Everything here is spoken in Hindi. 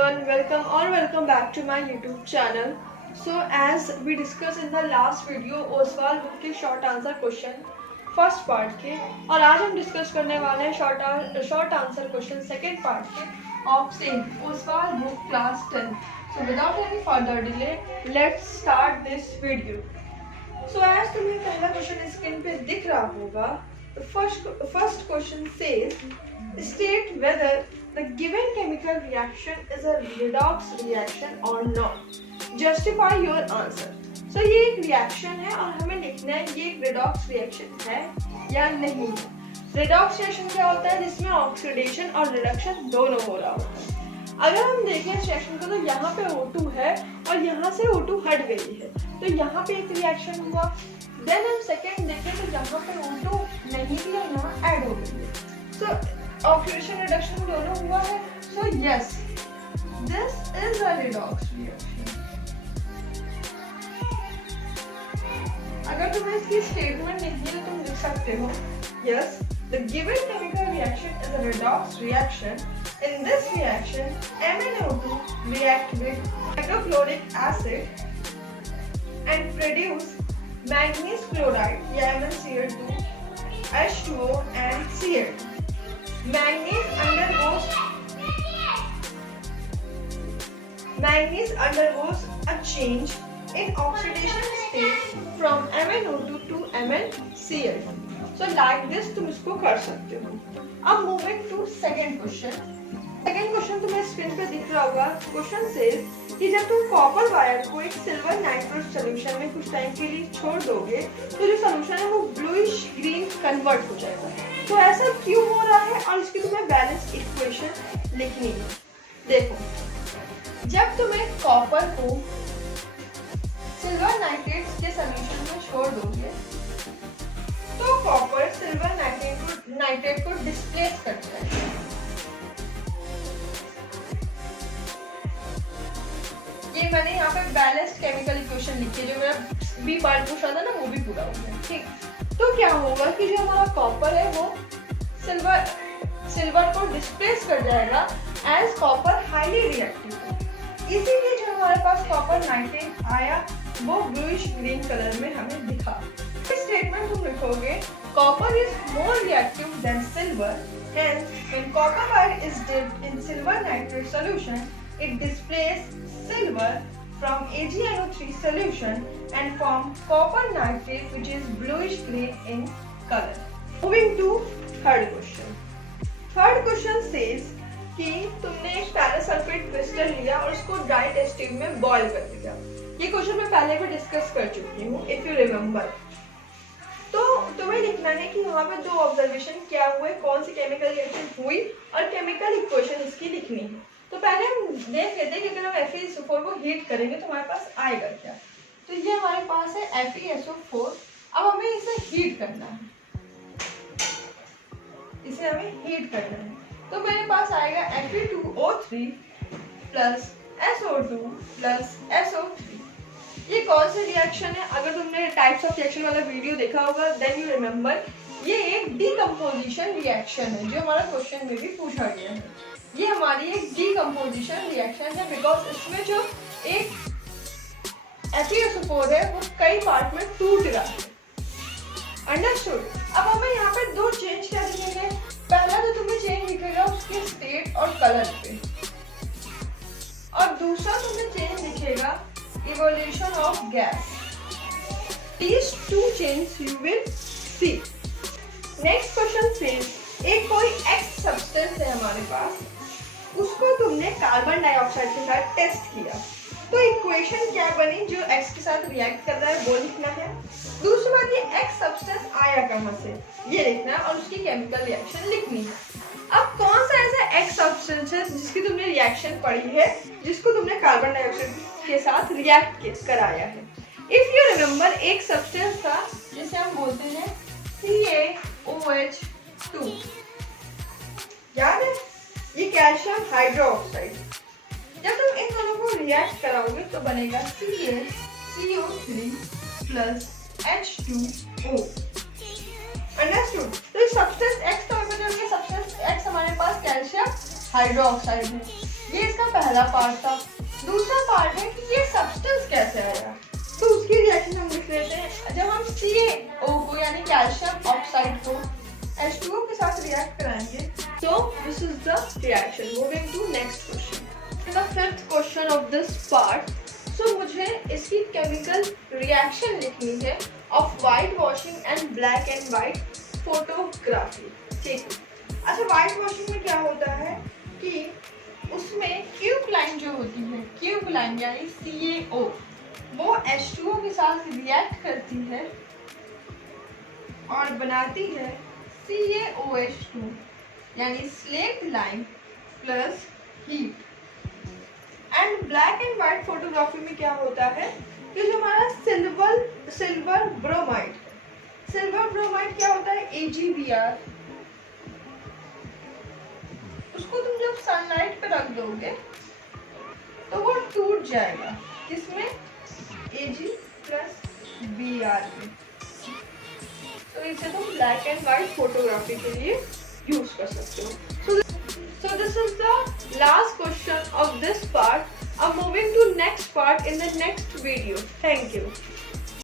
everyone, welcome back to my YouTube channel. So as we discussed in the last video, Oswal book के short answer question first part के, और आज हम डिस्कस करने वाले हैं short answer question second part के of same Oswal book class 10. So without any further delay, let's start this video. So as तुम्हें पहला क्वेश्चन स्क्रीन पे दिख रहा होगा, the first question says state whether the given chemical reaction is a redox reaction or not. Justify your answer. So ये एक रिएक्शन है और हमें लिखना है ये एक redox reaction है या नहीं है. redox reaction क्या होता है? जिसमें ऑक्सीडेशन और रिडक्शन दोनों हो रहा होता है. अगर हम देखें इस रिएक्शन को तो यहाँ पे O2 है और यहाँ से O2 हट गई है, तो यहाँ पे एक रिएक्शन हुआ. देन हम सेकेंड देखें तो यहाँ पे O2 नहीं थी और यहाँ ऐड हो गई है. सो ऑक्सीडेशन रिडक्शन दोनों हुआ है. So yes, this is a redox reaction. अगर तुम्हें इसकी स्टेटमेंट लिखनी है तो तुम लिख सकते हो yes, the given chemical reaction is a redox reaction. In this reaction, MnO2 react with hydrochloric acid and produce manganese chloride या MnCl2, H2O and Cl. Manganese undergoes a change in oxidation state from MnO2 to MnCl. So like this तुम इसको कर सकते हो. अब moving to second question. Second question तुम्हें स्क्रीन पे दिख रहा होगा. क्वेश्चन से कि जब तुम कॉपर वायर को एक सिल्वर नाइट्रेट सॉल्यूशन में कुछ टाइम के लिए छोड़ दोगे तो जो सॉल्यूशन है वो ब्लूइश ग्रीन कन्वर्ट हो जाएगा. तो ऐसा क्यों हो रहा है और इसकी तुम्हें बैलेंस इक्वेशन लिखनी है. देखो, जब तुम्हें कॉपर को सिल्वर नाइट्रेट के सॉल्यूशन में छोड़ दोगे तो कॉपर सिल्वर नाइट्रेट को डिस्प्लेस करता है. ये मैंने यहाँ पे बैलेंस्ड केमिकल इक्वेशन लिखी है. जो मेरा बी पार्ट पूछा था ना वो भी पूरा हो गया. ठीक, तो क्या होगा कि जो हमारा कॉपर है वो सिल्वर को डिस्प्लेस कर जाएगा एज कॉपर हाईली रिएक्टिव. इसीलिए जो हमारे पास कॉपर नाइट्रेट आया वो ब्लूइश ग्रीन कलर में हमें दिखा. इस स्टेटमेंट तुम लिखोगे copper is more reactive than silver, hence when copper wire is dipped in silver nitrate solution it displaces silver from AgNO3 solution and form copper nitrate which is bluish green in color. Moving to third question. Third question says कि तुमने एक पैरासल्फेट क्रिस्टल लिया और उसको ड्राई टेस्ट ट्यूब में बॉईल कर दिया. ये क्वेश्चन मैं पहले भी डिस्कस कर चुकी हूँ इफ यू रिमेम्बर. तो तुम्हें लिखना है कि वहाँ पे दो ऑब्जर्वेशन क्या हुए, कौन सी केमिकल रिएक्शन हुई और केमिकल इक्वेशन इसकी लिखनी है. तो पहले हम देख लेते हैं कि अगर हम FeSO4 को हीट करेंगे तो हमारे पास आएगा क्या. तो ये हमारे पास है FeSO4. अब हमें इसे हीट करना है, इसे हमें हीट करना है. तो मेरे पास आएगा Fe2O3 plus SO2 plus SO3. ये कौन सी रिएक्शन है? अगर तुमने टाइप्स ऑफ रिएक्शन वाला वीडियो देखा होगा देन यू रिमेम्बर, ये एक डीकंपोजिशन रिएक्शन है जो हमारा क्वेश्चन में भी पूछा गया है. ये हमारी एक डीकंपोजिशन रिएक्शन है बिकॉज इसमें जो एक FeSO4 है वो कई पार्ट में टूट रहा है. अंडरस्टूड. अब हमें यहाँ पे दो चेंज क्या दिखेंगे. पहला तो तुम्हें चेंज दिखेगा उसके स्टेट और कलर पे, और दूसरा तुम्हें चेंज दिखेगा evolution of gas. These two changes you will see. Next question says एक कोई X substance है हमारे पास, उसको तुमने कार्बन डाइऑक्साइड के साथ टेस्ट किया तो इक्वेशन क्या बनी जो X के साथ रिएक्ट कर रहा है वो लिखना है. दूसरी बात ये X सब्सटेंस आया कहाँ से ये लिखना है और उसकी केमिकल रिएक्शन लिखनी है. अब कौन सा ऐसा X सब्सटेंस है जिसकी तुमने रिएक्शन पढ़ी है जिसको तुमने कार्बन डाइऑक्साइड के साथ रिएक्ट कराया है. इफ यू रिमेम्बर एक सब्सटेंस था जिसे हम बोलते हैं CaOH2. याद है? ये कैल्शियम हाइड्रोक्साइड. जब तुम इन दोनों को रिएक्ट कराओगे तो बनेगा CaCO3 प्लस H2O. अंडरस्टूड. तो ये सब्सटेंस X तो जो ये सब्सटेंस X हमारे पास कैल्शियम हाइड्रोक्साइड है. ये इसका पहला पार्ट था। दूसरा पार्ट है कि ये सब्सटेंस कैसे आया, तो उसकी रिएक्शन हम लिख लेते हैं। जब हम CaO को यानी कैल्शियम ऑक्साइड को H2O के साथ रिएक्ट कराएंगे, तो this is the reaction. Moving to next question, the fifth question of this part. So मुझे इसकी केमिकल रिएक्शन लिखनी है of white washing and black and white photography. ठीक है, अच्छा वाइट वॉशिंग में क्या होता है कि उसमें क्यूब लाइन जो होती है, क्यूब लाइन यानी CaO, वो H2O के साथ रिएक्ट करती है और बनाती है CaOH2 यानी slaked lime plus heat. And black and white photography में क्या होता है कि जो हमारा सिल्वर ब्रोमाइड, सिल्वर ब्रोमाइड क्या होता है AgBr, उसको तुम जब सनलाइट पे रख दोगे तो वो टूट जाएगा, किसमें Ag प्लस Br में। तो इसे तुम ब्लैक एंड व्हाइट फोटोग्राफी के लिए यूज कर सकते हो। So this is the last question of this part. I'm moving to next part in the next video. Thank you.